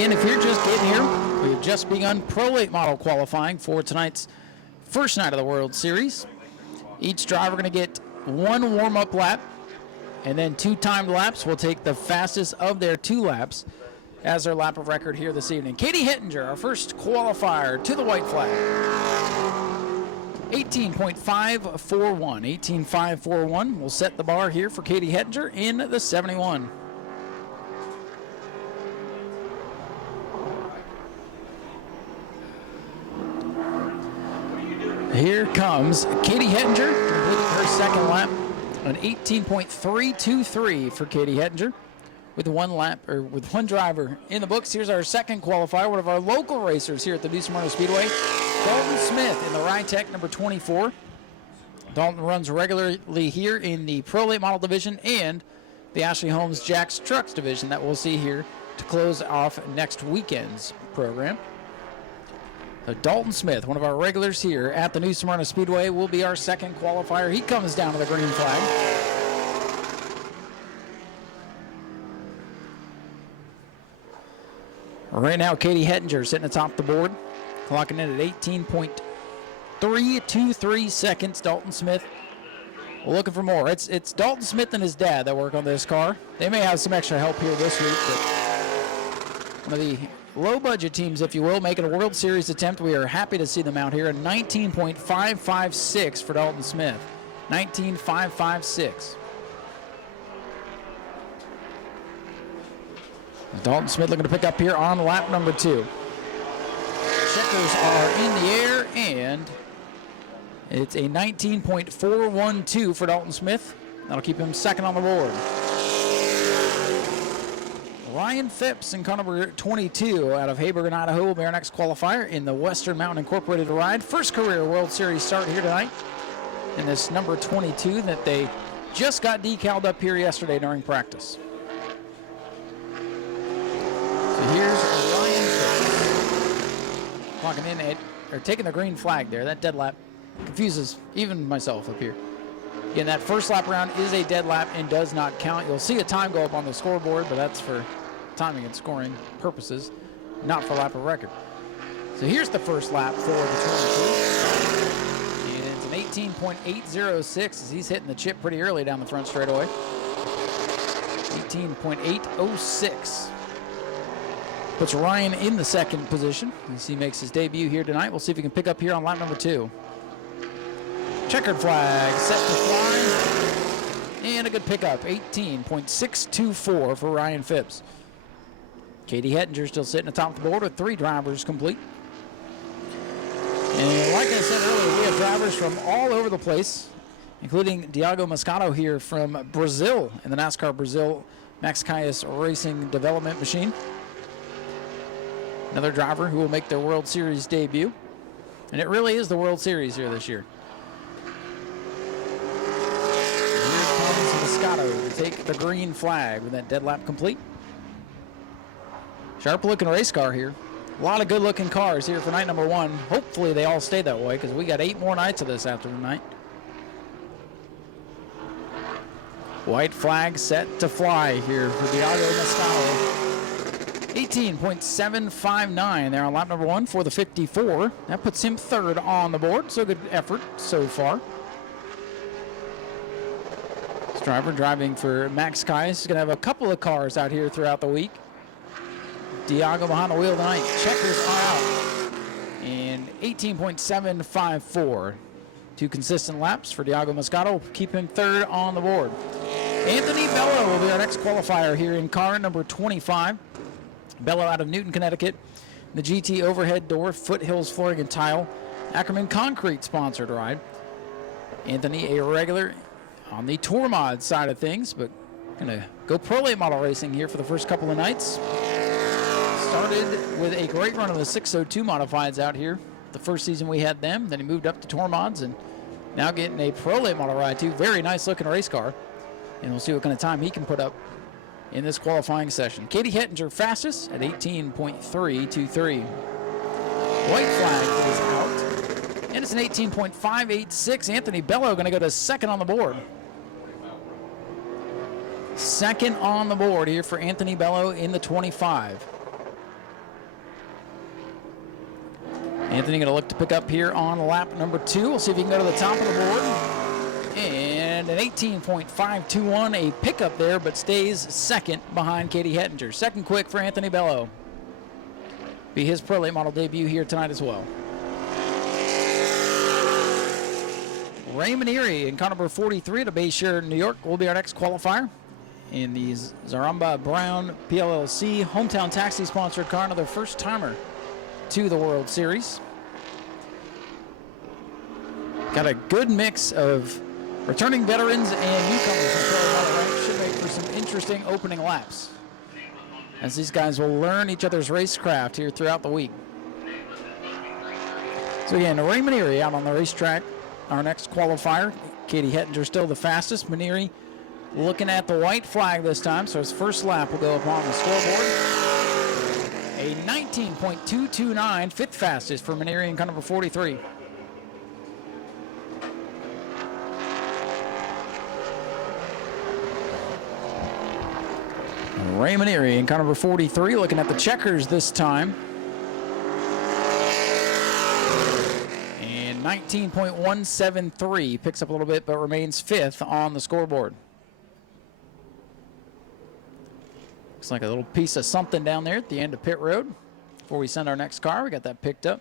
again, if you're just getting here, we've just begun Pro Late Model qualifying for tonight's first night of the World Series. Each driver going to get one warm-up lap, and then 2 timed laps. Will take the fastest of their 2 laps as their lap of record here this evening. Katie Hettinger, our first qualifier to the white flag. 18.541. 18.541 will set the bar here for Katie Hettinger in the 71. Here comes Katie Hettinger, completing her second lap. An 18.323 for Katie Hettinger. With one driver in the books. Here's our second qualifier, one of our local racers here at the New Smyrna Speedway, Dalton Smith in the Rytec number 24. Dalton runs regularly here in the Pro Late Model division and the Ashley Holmes Jack's Trucks division that we'll see here to close off next weekend's program. So Dalton Smith, one of our regulars here at the New Smyrna Speedway, will be our second qualifier. He comes down to the green flag. Right now, Katie Hettinger sitting atop the board, clocking in at 18.323 seconds. Dalton Smith looking for more. It's Dalton Smith and his dad that work on this car. They may have some extra help here this week, but one of the low-budget teams, if you will, making a World Series attempt. We are happy to see them out here. A 19.556 for Dalton Smith. 19.556. Dalton Smith looking to pick up here on lap number 2. Checkers are in the air, and it's a 19.412 for Dalton Smith. That'll keep him second on the board. Ryan Phillips in car number 22 out of Haybergen, Idaho will be our next qualifier in the Western Mountain Incorporated ride. First career World Series start here tonight in this number 22 that they just got decaled up here yesterday during practice. So here's Ryan Phillips clocking in or taking the green flag there. That dead lap confuses even myself up here. Again, that first lap round is a dead lap and does not count. You'll see a time go up on the scoreboard, but that's for timing and scoring purposes, not for lap of record. So here's the first lap for the 22. And it's an 18.806 as he's hitting the chip pretty early down the front straightaway. 18.806. Puts Ryan in the second position as he makes his debut here tonight. We'll see if he can pick up here on lap number 2. Checkered flag set to fly. And a good pickup, 18.624 for Ryan Phillips. Katie Hettinger still sitting atop the board with 3 drivers complete. And like I said earlier, we have drivers from all over the place, including Diago Moscato here from Brazil in the NASCAR Brazil Max Caius Racing Development Machine. Another driver who will make their World Series debut. And it really is the World Series here this year. Here comes Moscato to take the green flag with that dead lap complete. Sharp looking race car here. A lot of good looking cars here for night number 1. Hopefully they all stay that way because we got 8 more nights of this after tonight. White flag set to fly here for Diago Moscato. 18.759 there on lap number 1 for the 54. That puts him third on the board, so good effort so far. This driver driving for Max Caius is going to have a couple of cars out here throughout the week. Diago behind the wheel tonight. Checkers are out. And 18.754. 2 consistent laps for Diago Moscato. Keep him third on the board. Anthony Bellow will be our next qualifier here in car number 25. Bellow out of Newton, Connecticut. The GT overhead door, Foothills Flooring and Tile, Ackerman Concrete sponsored ride. Anthony, a regular on the Tour Mod side of things, but gonna go Pro Late Model racing here for the first couple of nights. Started with a great run of the 602 modifieds out here. The first season we had them, then he moved up to Tour Mods and now getting a Pro Late Model ride too. Very nice looking race car. And we'll see what kind of time he can put up in this qualifying session. Katie Hettinger fastest at 18.323. White flag is out. And it's an 18.586. Anthony Bellow going to go to second on the board. Second on the board here for Anthony Bellow in the 25. Anthony going to look to pick up here on lap number 2. We'll see if he can go to the top of the board. And an 18.521, a pickup there, but stays second behind Katie Hettinger. Second quick for Anthony Bellow. Be his Pro Late Model debut here tonight as well. Rayman ER in car number 43 to Bayshore, New York, will be our next qualifier. In the Zaramba Brown PLLC Hometown Taxi sponsored car, another first timer to the World Series. Got a good mix of returning veterans and newcomers from Pro Model ranks. Should make for some interesting opening laps, as these guys will learn each other's racecraft here throughout the week. So again, Rayman ER out on the racetrack, our next qualifier. Katie Hettinger still the fastest. Maneri looking at the white flag this time, so his first lap will go up on the scoreboard. A 19.229, fifth fastest for Maneri in car number 43. Rayman ER in car number 43, looking at the checkers this time. And 19.173, picks up a little bit, but remains fifth on the scoreboard. Looks like a little piece of something down there at the end of pit road. Before we send our next car, we got that picked up.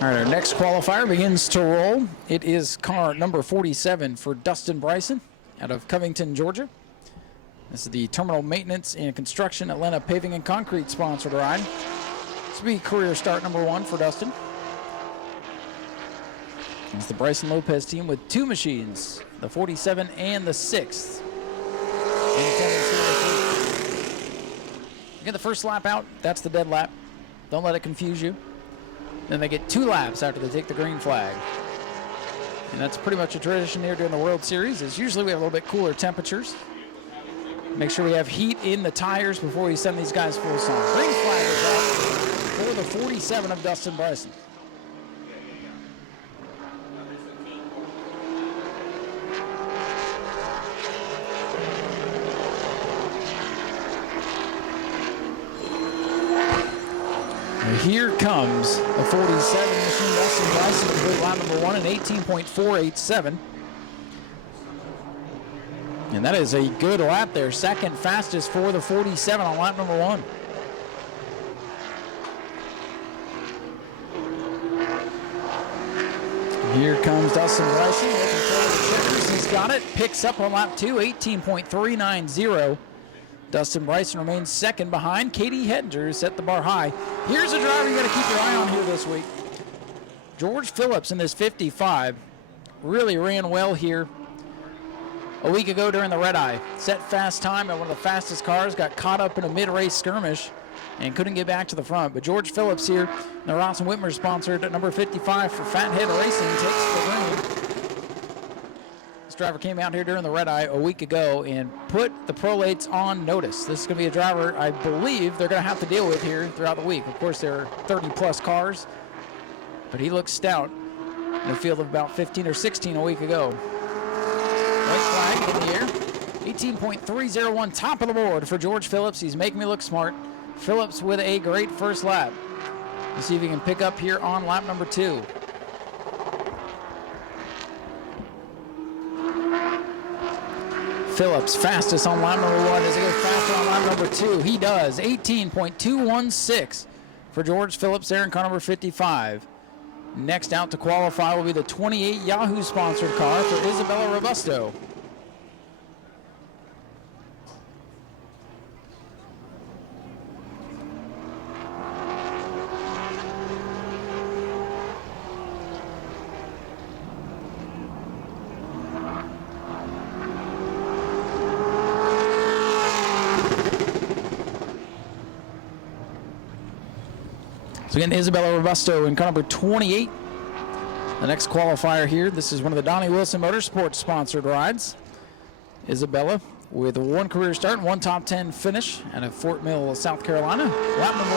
All right, our next qualifier begins to roll. It is car number 47 for Dustin Bryson out of Covington, Georgia. This is the Terminal Maintenance and Construction Atlanta Paving and Concrete sponsored ride. This will be career start number 1 for Dustin. It's the Bryson Lopez team with 2 machines, the 47 and the 6th. Get the first lap out, that's the dead lap. Don't let it confuse you. Then they get 2 laps after they take the green flag. And that's pretty much a tradition here during the World Series, is usually we have a little bit cooler temperatures. Make sure we have heat in the tires before we send these guys full song. Green flag is out for the 47 of Dustin Bryson. Here comes the 47 machine, Dustin Bryson, complete lap number 1 in 18.487. And that is a good lap there. Second fastest for the 47 on lap number 1. Here comes Dustin Bryson looking for the checkers. He's got it. Picks up on lap 2, 18.390. Dustin Bryson remains second behind. Katie Hettinger set the bar high. Here's a driver you got to keep your eye on here this week. George Phillips in this 55 really ran well here a week ago during the red eye. Set fast time at one of the fastest cars, got caught up in a mid-race skirmish and couldn't get back to the front. But George Phillips here, the Ross and Whitmer sponsored at number 55 for Fathead Racing, takes the green. This driver came out here during the red eye a week ago and put the prolates on notice. This is going to be a driver I believe they're going to have to deal with here throughout the week. Of course, there are 30-plus cars, but he looks stout in a field of about 15 or 16 a week ago. White flag in the air. 18.301, top of the board for George Phillips. He's making me look smart. Phillips with a great first lap. Let's see if he can pick up here on lap number 2. Phillips fastest on lap number 1. Does he go faster on lap number 2? He does. 18.216 for George Phillips there in car number 55. Next out to qualify will be the 28 Yahoo sponsored car for Isabella Robusto. So again, Isabella Robusto in car number 28. The next qualifier here, this is one of the Donnie Wilson Motorsports sponsored rides. Isabella with 1 career start and 1 top 10 finish out of Fort Mill, South Carolina. Lap number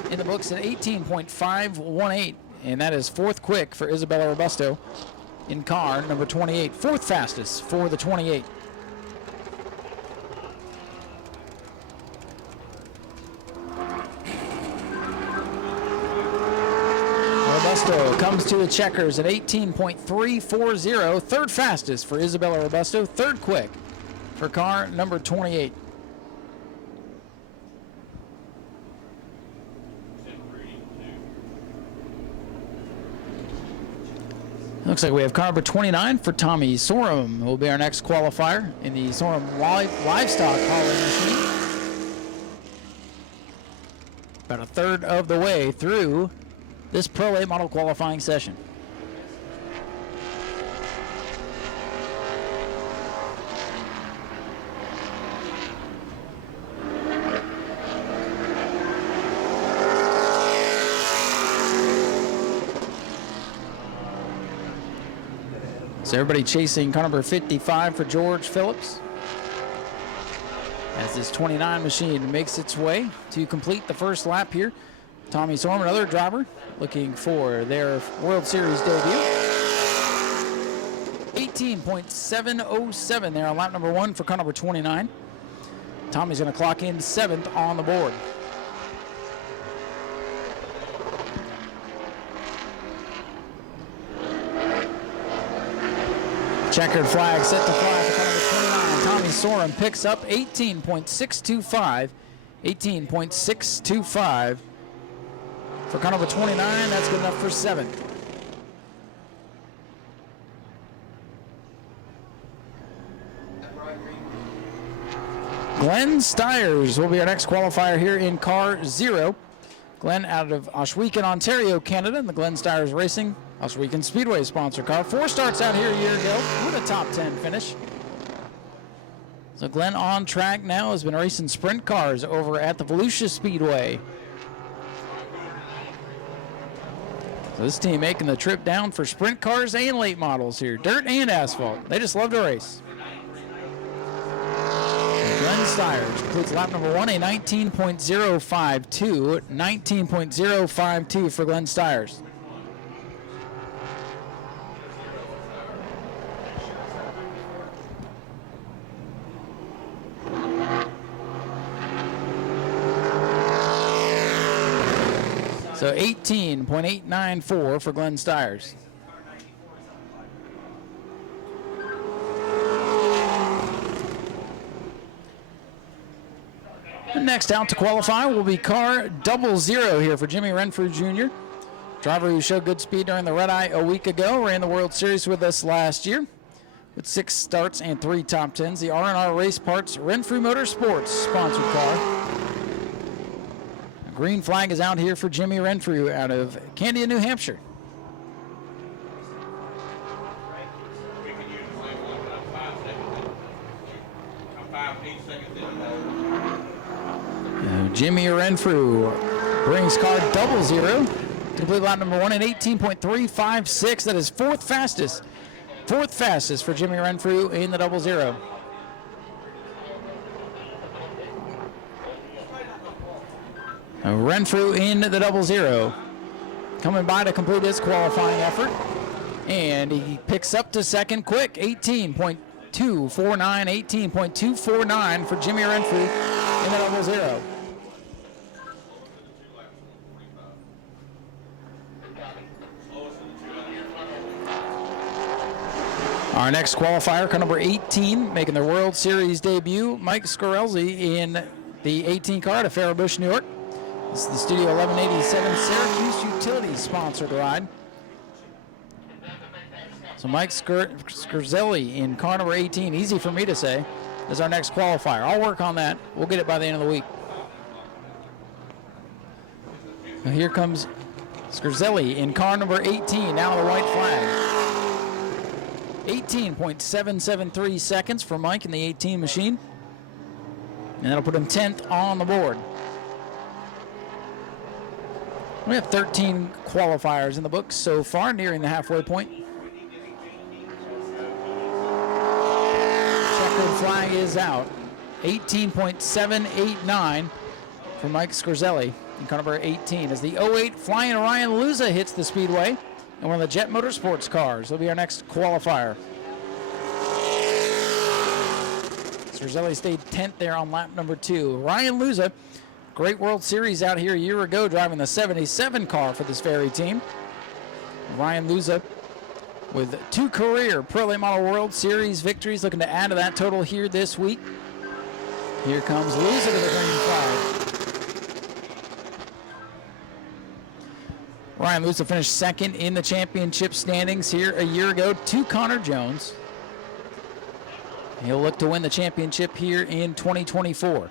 1 in the books at 18.518. And that is 4th quick for Isabella Robusto in car number 28. 4th fastest for the 28. comes to the checkers at 18.340. Third fastest for Isabella Robusto. Third quick for car number 28. Looks like we have car number 29 for Tommy Sorum, who will be our next qualifier in the Sorum Livestock hauling machine. About a third of the way through this Pro A model qualifying session. So everybody chasing car number 55 for George Phillips, as this 29 machine makes its way to complete the first lap here. Tommy Sorum, another driver, looking for their World Series debut. 18.707 there on lap number 1 for car number 29. Tommy's going to clock in 7th on the board. Checkered flag set to fly for car number 29. Tommy Sorum picks up 18.625. 18.625 for car number 29. That's good enough for 7th. Glenn Styrs will be our next qualifier here in car 0. Glenn out of Ohsweken, Ontario, Canada, and the Glenn Styrs Racing Ohsweken Speedway sponsor car. 4 starts out here a year ago with a top 10 finish. So Glenn on track now, has been racing sprint cars over at the Volusia Speedway. So this team making the trip down for sprint cars and late models here, dirt and asphalt. They just love to race. Glenn Styrs completes lap number 1, a 19.052. 19.052 for Glenn Styrs. So 18.894 for Glenn Styrs. Next out to qualify will be car 00 here for Jimmy Renfro Jr. Driver who showed good speed during the Red Eye a week ago, ran the World Series with us last year with 6 starts and 3 top 10s. The R&R Race Parts Renfro Motorsports sponsored car. A green flag is out here for Jimmy Renfro out of Candia, New Hampshire. Jimmy Renfro brings car 00 to complete lap number 1 at 18.356. That is 4th fastest. 4th fastest for Jimmy Renfro in the 00. Renfro in the 00. Coming by to complete his qualifying effort. And he picks up to second quick. 18.249. 18.249 for Jimmy Renfro in the 00. Our next qualifier, car number 18, making their World Series debut, Mike Scorelzi in the 18 car at Faribault, New York. This is the Studio 1187 Syracuse Utilities sponsored ride. So Mike Scorelzi in car number 18, easy for me to say, is our next qualifier. I'll work on that. We'll get it by the end of the week. Now here comes Scorelzi in car number 18, now the white flag. 18.773 seconds for Mike in the 18 machine. And that'll put him 10th on the board. We have 13 qualifiers in the books so far, nearing the halfway point. Checkered flag is out. 18.789 for Mike Scorelzi in car number 18 as the 08 Flying Ryan Luza hits the speedway. And one of the Jet Motorsports cars will be our next qualifier. Scorelzi stayed 10th there on lap number 2. Ryan Luza, great World Series out here a year ago, driving the 77 car for this very team. Ryan Luza with 2 career Pro Late Model World Series victories, looking to add to that total here this week. Here comes Luza to the green flag. Ryan Luza finished second in the championship standings here a year ago to Connor Jones. He'll look to win the championship here in 2024.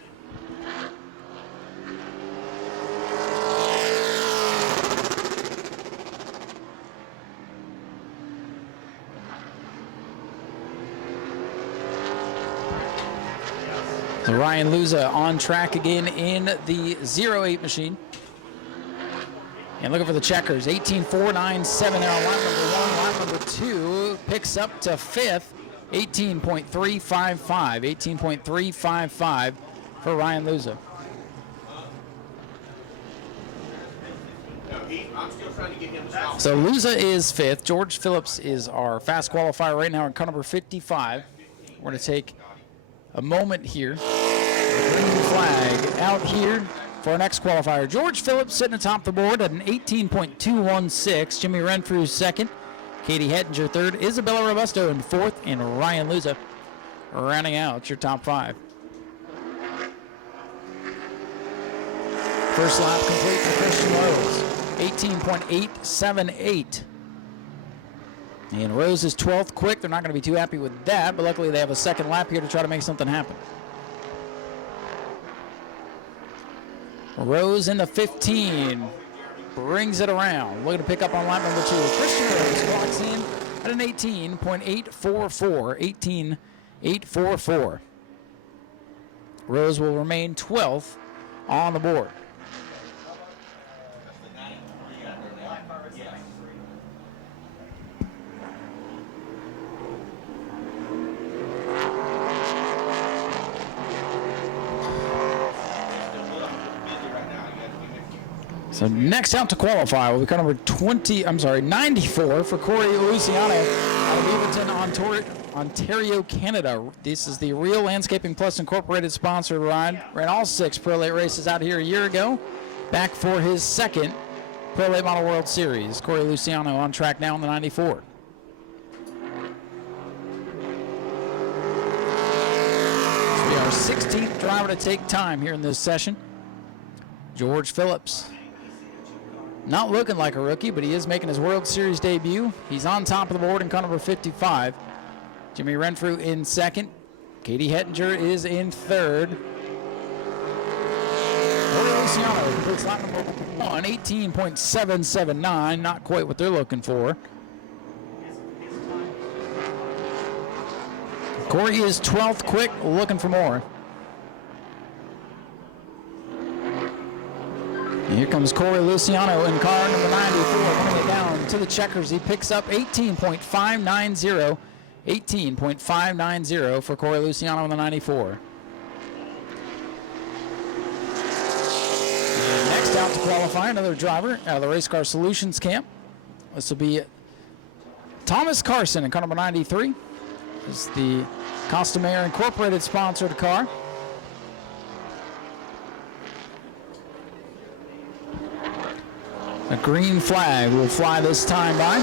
So Ryan Luza on track again in the 08 machine. And looking for the checkers, 18.497 there on lap number 1. Lap number 2 picks up to 5th, 18.355. 18.355 for Ryan Luza. So Luza is 5th. George Phillips is our fast qualifier right now in car number 55. We're going to take a moment here. Green flag out here for our next qualifier. George Phillips sitting atop the board at an 18.216. Jimmy Renfro second. Katie Hettinger third. Isabella Robusto in fourth. And Ryan Luza rounding out your top 5. First lap complete for Christian Rose. 18.878. And Rose is 12th quick. They're not going to be too happy with that, but luckily they have a second lap here to try to make something happen. Rose in the 15. Brings it around. Looking to pick up on lap number 2. Christian Rose clocks in at an 18.844. 18.844. Rose will remain 12th on the board. So next out to qualify will be car number 94 for Cory Luciano out of Beaverton, Ontario, Canada. This is the Real Landscaping Plus Incorporated sponsored ride. Ran all 6 Pro Late races out here a year ago. Back for his second Pro Late Model World Series. Cory Luciano on track now in the 94. This will be our 16th driver to take time here in this session. George Phillips. Not looking like a rookie, but he is making his World Series debut. He's on top of the board in car number 55. Jimmy Renfro in second. Katie Hettinger is in third. Cory Luciano completes lap number 1, 18.779. Not quite what they're looking for. Cory is 12th quick, looking for more. And here comes Cory Luciano in car number 94, coming it down to the checkers. He picks up 18.590. 18.590 for Cory Luciano in the 94. And next out to qualify, another driver out of the Race Car Solutions camp. This will be Thomas Carson in car number 93. This is the Costumaire Incorporated sponsored car. A green flag will fly this time by.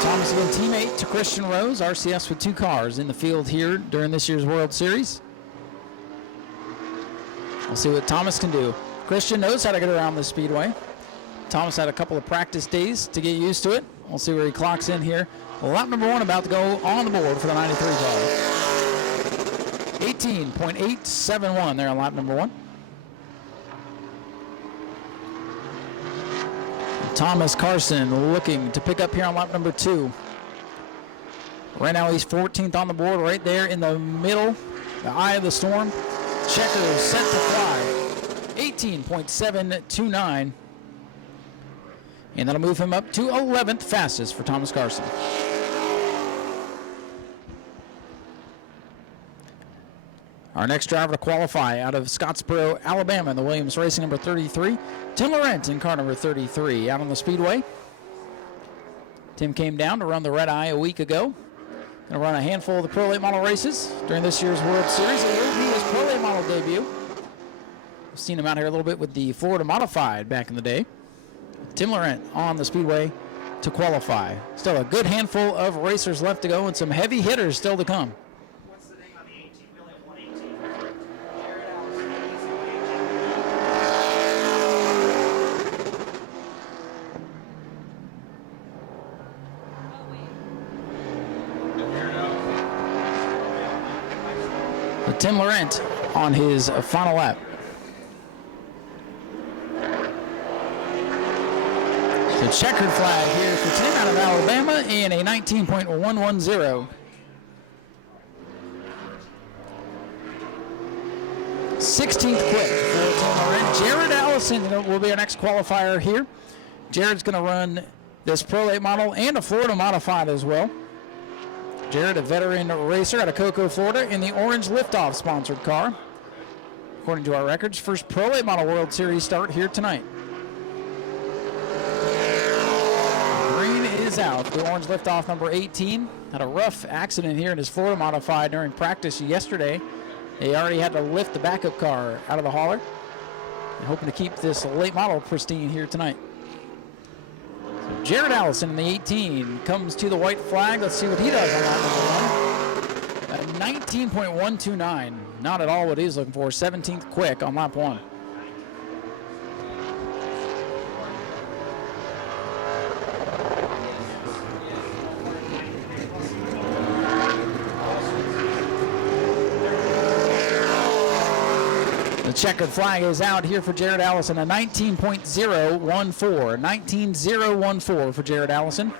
Thomas again, teammate to Christian Rose, RCS with 2 cars in the field here during this year's World Series. We'll see what Thomas can do. Christian knows how to get around the Speedway. Thomas had a couple of practice days to get used to it. We'll see where he clocks in here. Lap number 1 about to go on the board for the 93 car. 18.871 there on lap number 1. Thomas Carson looking to pick up here on lap number 2. Right now he's 14th on the board, right there in the middle, the eye of the storm. Checker set to fly, 18.729. And that'll move him up to 11th fastest for Thomas Carson. Our next driver to qualify out of Scottsboro, Alabama, in the Williams Racing number 33, Tim Laurent in car number 33 out on the Speedway. Tim came down to run the Red Eye a week ago. Going to run a handful of the Pro Late Model races during this year's World Series. It will be his Pro Late Model debut. We've seen him out here a little bit with the Florida Modified back in the day. Tim Laurent on the Speedway to qualify. Still a good handful of racers left to go and some heavy hitters still to come. What's the name on the 18? We only have one 18. Jared Allison. Tim Laurent on his final lap. The checkered flag here for Tim out of Alabama in a 19.110. 16th quick for Tim Laurent. Jared Allison will be our next qualifier here. Jared's going to run this Pro Late model and a Florida modified as well. Jared, a veteran racer out of Cocoa, Florida, in the orange liftoff sponsored car. According to our records, first Pro Late Model World Series start here tonight. Green is out. The orange liftoff number 18 had a rough accident here in his Florida modified during practice yesterday. They already had to lift the backup car out of the hauler. And hoping to keep this late model pristine here tonight. Jared Allison in the 18 comes to the white flag. Let's see what he does on lap number 1. 19.129. Not at all what he's looking for. 17th quick on lap 1. The checkered flag is out here for Jared Allison, a 19.014. 19.014 for Jared Allison.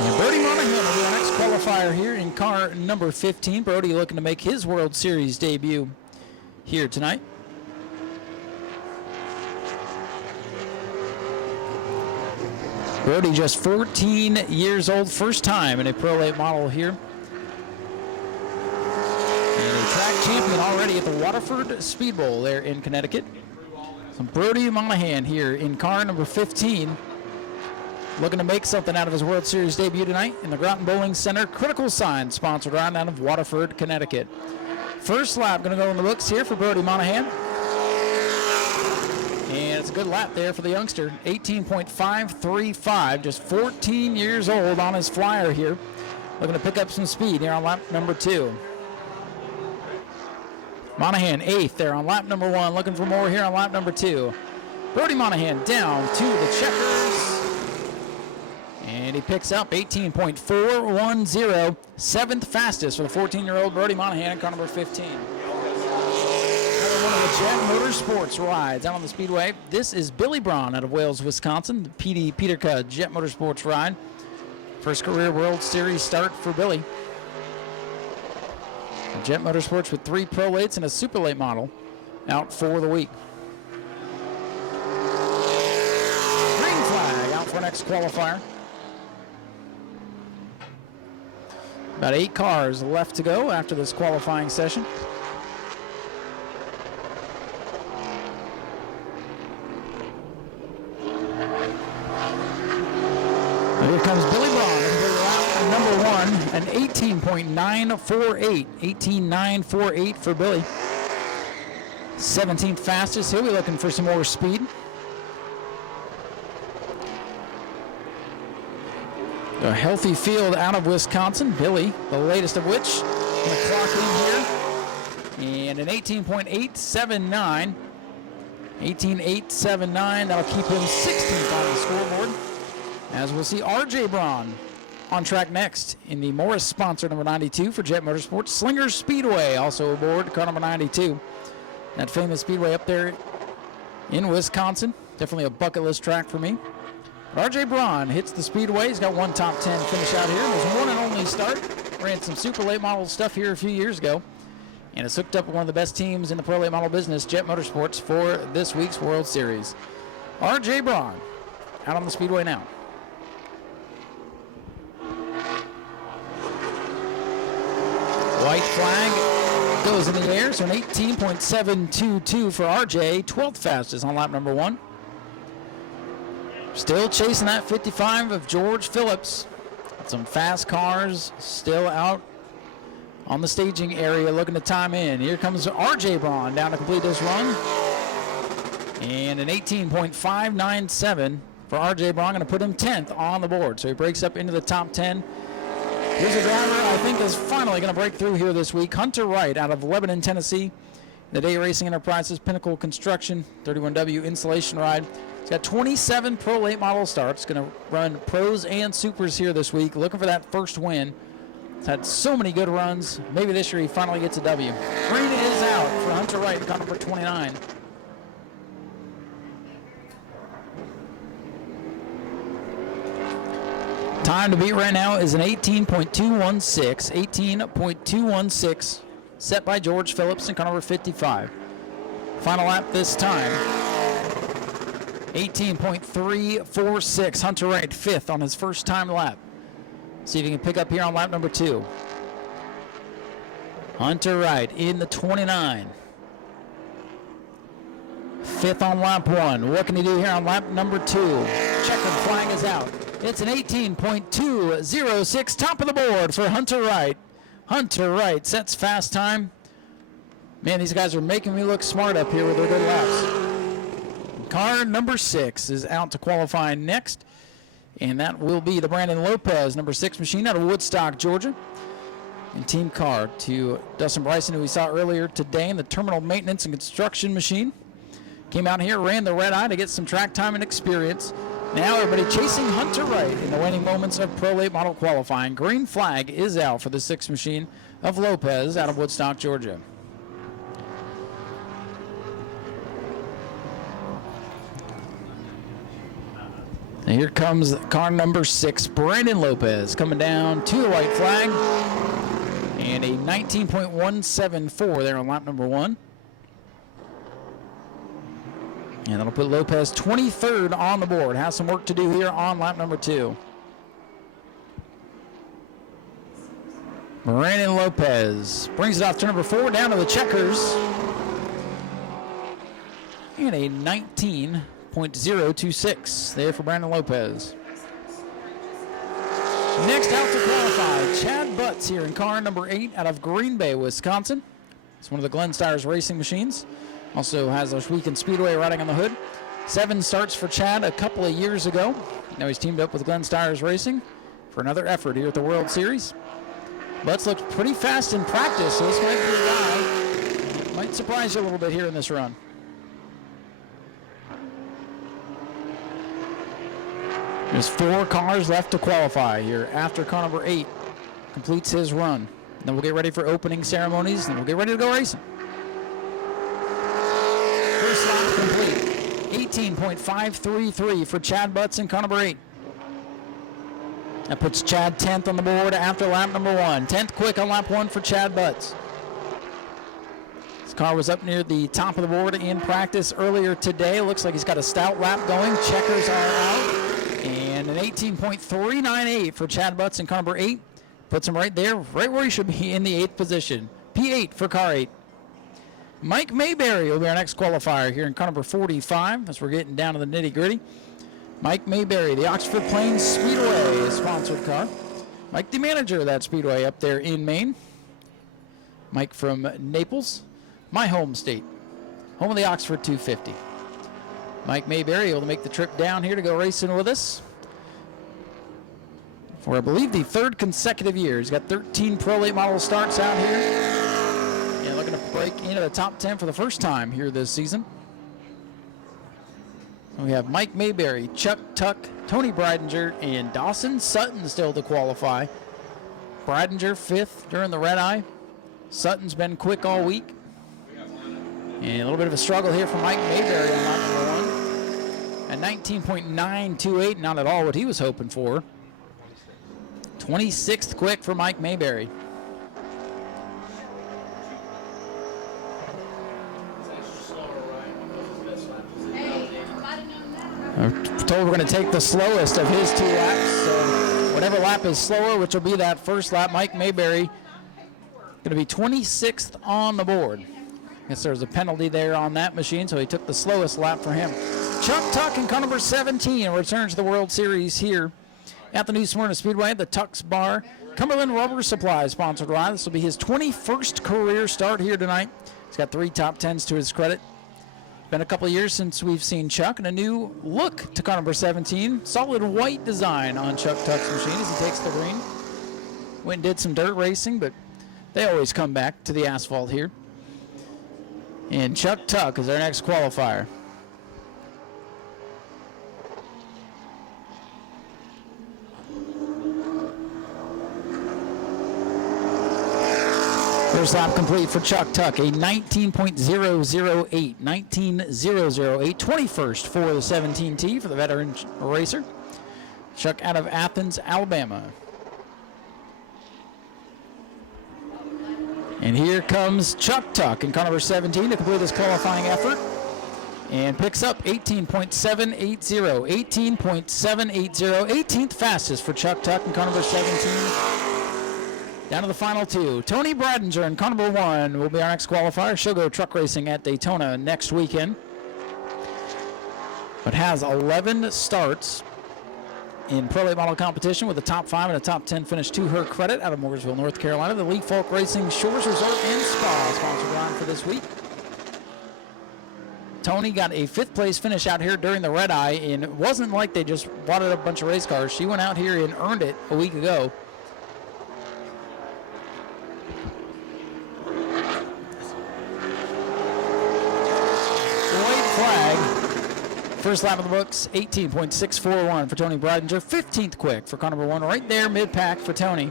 And Brody Monahan will be our next qualifier here in car number 15. Brody looking to make his World Series debut here tonight. Brody just 14 years old, first time in a Pro Late model here. Track champion already at the Waterford Speed Bowl there in Connecticut. So Brody Monahan here in car number 15, looking to make something out of his World Series debut tonight in the Groton Bowling Center Critical Sign sponsored ride out of Waterford, Connecticut. First lap going to go in the books here for Brody Monahan. And it's a good lap there for the youngster, 18.535, just 14 years old on his flyer here. Looking to pick up some speed here on lap number 2. Monahan 8th there on lap number 1, looking for more here on lap number 2. Brody Monahan down to the checkers. And he picks up 18.410, 7th fastest for the 14-year-old Brody Monahan in car number 15. Another one of the Jet Motorsports rides out on the Speedway. This is Billy Brun out of Wales, Wisconsin, the Peter Cudd Jet Motorsports ride. First career World Series start for Billy. Jet Motorsports with 3 Pro Lates and a Super Late model out for the week. Green flag out for next qualifier. About 8 cars left to go after this qualifying session. Here comes Billy Braun. Number 1, an 18.948. 18.948 for Billy. 17th fastest. He'll be looking for some more speed. A healthy field out of Wisconsin. Billy, the latest of which, going to clock in here. And an 18.879. 18.879. That'll keep him 16th on the scoreboard. As we'll see RJ Braun on track next in the Morris sponsor number 92 for Jet Motorsports. Slinger Speedway also aboard car number 92. That famous speedway up there in Wisconsin. Definitely a bucket list track for me. But RJ Braun hits the speedway. He's got 1 top 10 finish out here. His one and only start. Ran some super late model stuff here a few years ago. And it's hooked up with one of the best teams in the pro late model business, Jet Motorsports, for this week's World Series. RJ Braun out on the speedway now. White flag goes in the air, so an 18.722 for RJ, 12th fastest on lap number 1. Still chasing that 55 of George Phillips. Some fast cars still out on the staging area looking to time in. Here comes RJ Braun down to complete this run. And an 18.597, for R.J. Brun, going to put him 10th on the board. So he breaks up into the top 10. Here's a driver I think is finally going to break through here this week. Hunter Wright out of Lebanon, Tennessee. The Day Racing Enterprises Pinnacle Construction 31W installation ride. He's got 27 Pro Late Model starts. Going to run pros and supers here this week. Looking for that first win. He's had so many good runs. Maybe this year he finally gets a W. Green is out for Hunter Wright, car number 29. Time to beat right now is an 18.216. 18.216 set by George Phillips in car number 55. Final lap this time. 18.346. Hunter Wright 5th on his first time lap. See if he can pick up here on lap number 2. Hunter Wright in the 29. 5th on lap 1. What can he do here on lap number 2? Checkered flag is out. It's an 18.206, top of the board for Hunter Wright. Hunter Wright sets fast time. Man, these guys are making me look smart up here with their good laps. Car number 6 is out to qualify next, and that will be the Brandon Lopez number 6 machine out of Woodstock, Georgia. And team car to Dustin Bryson, who we saw earlier today in the terminal maintenance and construction machine. Came out here, ran the red eye to get some track time and experience. Now everybody chasing Hunter Wright in the waning moments of Pro Late Model qualifying. Green flag is out for the 6th machine of Lopez out of Woodstock, Georgia. And here comes car number 6, Brandon Lopez, coming down to the white flag. And a 19.174 there on lap number 1. And that'll put Lopez 23rd on the board. Has some work to do here on lap number 2. Brandon Lopez brings it off to number 4, down to the checkers. And a 19.026 there for Brandon Lopez. Next out to qualify, Chad Butts here in car number 8 out of Green Bay, Wisconsin. It's one of the Glenn Styrs racing machines. Also has a week in Speedway riding on the hood. 7 starts for Chad a couple of years ago. Now he's teamed up with Glenn Styrs Racing for another effort here at the World Series. Butts looks pretty fast in practice, so this might be a guy that might surprise you a little bit here in this run. There's 4 cars left to qualify here after car number 8 completes his run. Then we'll get ready for opening ceremonies, and we'll get ready to go racing. First lap complete. 18.533 for Chad Butts in car number 8. That puts Chad 10th on the board after lap number 1. 10th quick on lap 1 for Chad Butts. This car was up near the top of the board in practice earlier today. Looks like he's got a stout lap going. Checkers are out. And an 18.398 for Chad Butts in car number 8. Puts him right there, right where he should be in the 8th position. P8 for car 8. Mike Mayberry will be our next qualifier here in car number 45 as we're getting down to the nitty-gritty. Mike Mayberry, the Oxford Plains Speedway sponsored car. Mike, the manager of that speedway up there in Maine. Mike from Naples, my home state, home of the Oxford 250. Mike Mayberry able to make the trip down here to go racing with us for, I believe, the 3rd consecutive year. He's got 13 Pro Late Model starts out here. And looking to break into the top 10 for the first time here this season. So we have Mike Mayberry, Chuck Tuck, Tony Breidinger, and Dawson Sutton still to qualify. Breidinger 5th during the red eye. Sutton's been quick all week. And a little bit of a struggle here for Mike Mayberry on lap number 1. At 19.928, not at all what he was hoping for. 26th quick for Mike Mayberry. I'm told we're going to take the slowest of his 2 laps. So whatever lap is slower, which will be that first lap, Mike Mayberry going to be 26th on the board. I guess there's a penalty there on that machine, so he took the slowest lap for him. Chuck Tuck in car number 17 returns to the World Series here at the New Smyrna Speedway, the Tuck's Bar. Cumberland Rubber Supply sponsored ride. This will be his 21st career start here tonight. He's got 3 top 10s to his credit. been a couple of years since we've seen Chuck, and a new look to car number 17. Solid white design on Chuck Tuck's machine as he takes the green. Went and did some dirt racing, but they always come back to the asphalt here. And Chuck Tuck is our next qualifier. First lap complete for Chuck Tuck, a 19.008, 19.008, 21st for the 17T for the veteran racer. Chuck out of Athens, Alabama. And here comes Chuck Tuck in car number 17 to complete his qualifying effort and picks up 18.780, 18.780, 18th fastest for Chuck Tuck in car number 17. Down to the final two. Tony Breidinger in car number 1 will be our next qualifier. She'll go truck racing at Daytona next weekend, but has 11 starts in Pro Late Model competition with a top 5 and a top 10 finish to her credit out of Mooresville, North Carolina. The Lee Falk Racing Shores Resort and Spa sponsored line for this week. Tony got a 5th place finish out here during the Red Eye, and it wasn't like they just bought a bunch of race cars. She went out here and earned it a week ago. Flag. First lap of the books, 18.641 for Tony Breidinger. 15th quick for car number 1, right there mid-pack for Tony.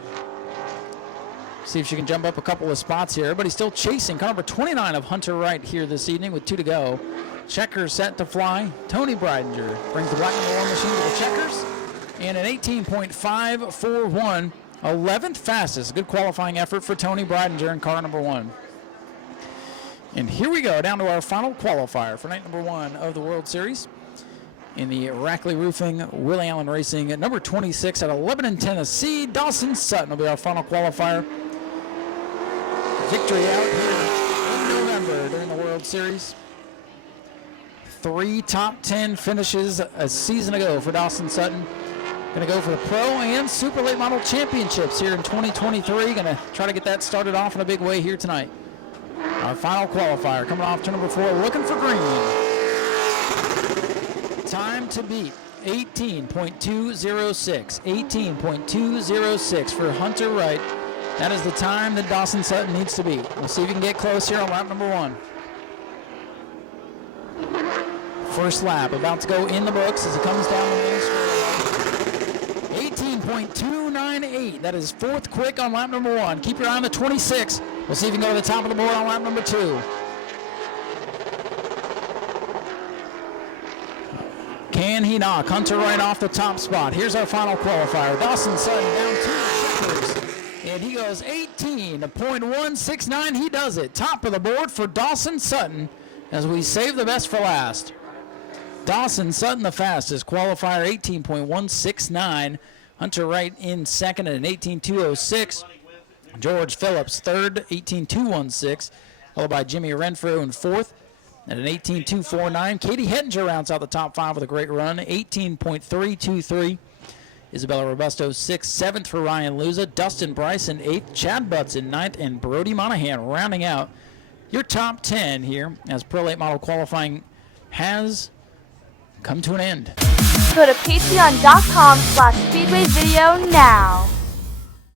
See if she can jump up a couple of spots here. Everybody's still chasing car number 29 of Hunter Wright here this evening with 2 to go. Checkers set to fly. Tony Breidinger brings the black number 1 machine to the checkers. And an 18.541, 11th fastest. Good qualifying effort for Tony Breidinger in car number 1. And here we go, down to our final qualifier for night number 1 of the World Series. In the Rackley Roofing, Willie Allen Racing, at number 26 out of Lebanon, Tennessee, Dawson Sutton will be our final qualifier. Victory out here in November during the World Series. 3 top 10 finishes a season ago for Dawson Sutton. Going to go for the Pro and Super Late Model Championships here in 2023. Going to try to get that started off in a big way here tonight. Our final qualifier coming off turn number 4, looking for green. Time to beat 18.206, 18.206 for Hunter Wright. That is the time that Dawson Sutton needs to beat. We'll see if we can get close here on lap number 1. First lap about to go in the books as it comes down the main straight. 18.298. That is 4th quick on lap number 1. Keep your eye on the 26. We'll see if we can go to the top of the board on lap number 2. Can he knock Hunter Wright off the top spot? Here's our final qualifier. Dawson Sutton down 2 checkers. And he goes 18.169. He does it. Top of the board for Dawson Sutton as we save the best for last. Dawson Sutton the fastest. Qualifier 18.169. Hunter Wright in second at an 18.206. George Phillips third, 18.216. Followed by Jimmy Renfro in 4th at an 18.249. Katie Hettinger rounds out the top 5 with a great run, 18.323. Isabella Robusto 6th, 7th for Ryan Luza. Dustin Bryson 8th. Chad Butts in 9th. And Brody Monahan rounding out your top 10 here as Pro Late Model qualifying has come to an end. Go to patreon.com/Speedway Video now.